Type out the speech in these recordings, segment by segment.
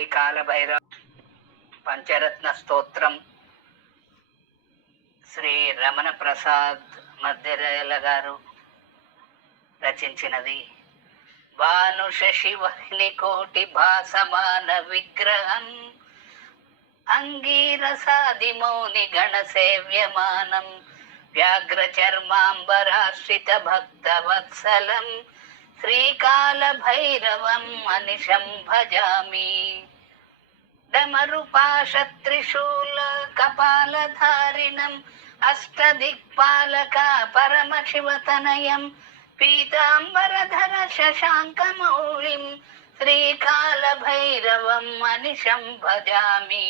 శ్రీ కాలభైరవ పంచరత్న స్తోత్రం. శ్రీ రమణ ప్రసాద్ మధ్యరేల గారు రచించినది. భాను శశివహ్ని కోటి భాసమాన విగ్రహం. అంగీరసాది మౌని గణ సేవ్యమానం. వ్యాఘ్ర చర్మాంబరాశ్రిత భక్త వత్సలం. శ్రీకాల భైరవం అనిశం భజామి డమరుపాశత్రిశూల కపాలధారిణం అష్టదిక్పాలక పరమశివతనయం పీతాంబరధర శశాంకమౌళిం శ్రీకాలభైరవం అనిశం భజామి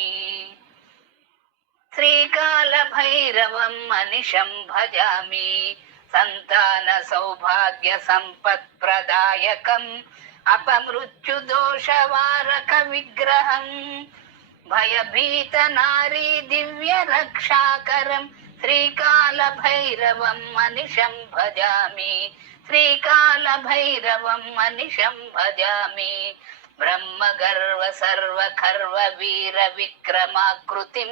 శ్రీకాలభైరవం అనిశం భజామి సంతాన సౌభాగ్య సంపత్ ప్రదాయకం అపమృత్యు దోషవారక విగ్రహం భయభీత నారీ దివ్య రక్షాకరం శ్రీకాల భైరవం మనిషం భజామి శ్రీకాల భైరవం మనిషం భజామి బ్రహ్మ గర్వ సర్వ కర్వ వీర విక్రమాకృతిం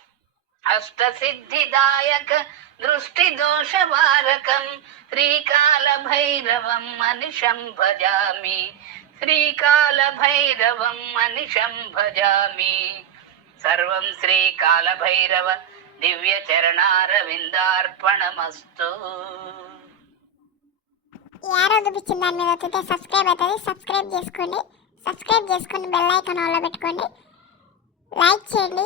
అష్టసిద్ధిదాయక దృష్టి దోషవారకం శ్రీకాల భైరవం మనిషం భజామి. శ్రీకాల భైరవం మనిషం భజామి. సర్వం శ్రీకాల భైరవ దివ్య చరణారవిందార్పణమస్తు యారో చూపించిన దాని మీద వస్తే సబ్స్క్రైబ్ అవుతుంది. సబ్స్క్రైబ్ చేసుకోండి. సబ్స్క్రైబ్ చేసుకొని బెల్ ఐకాన్ ఆన్లో పెట్టుకోండి. లైక్ చేయండి.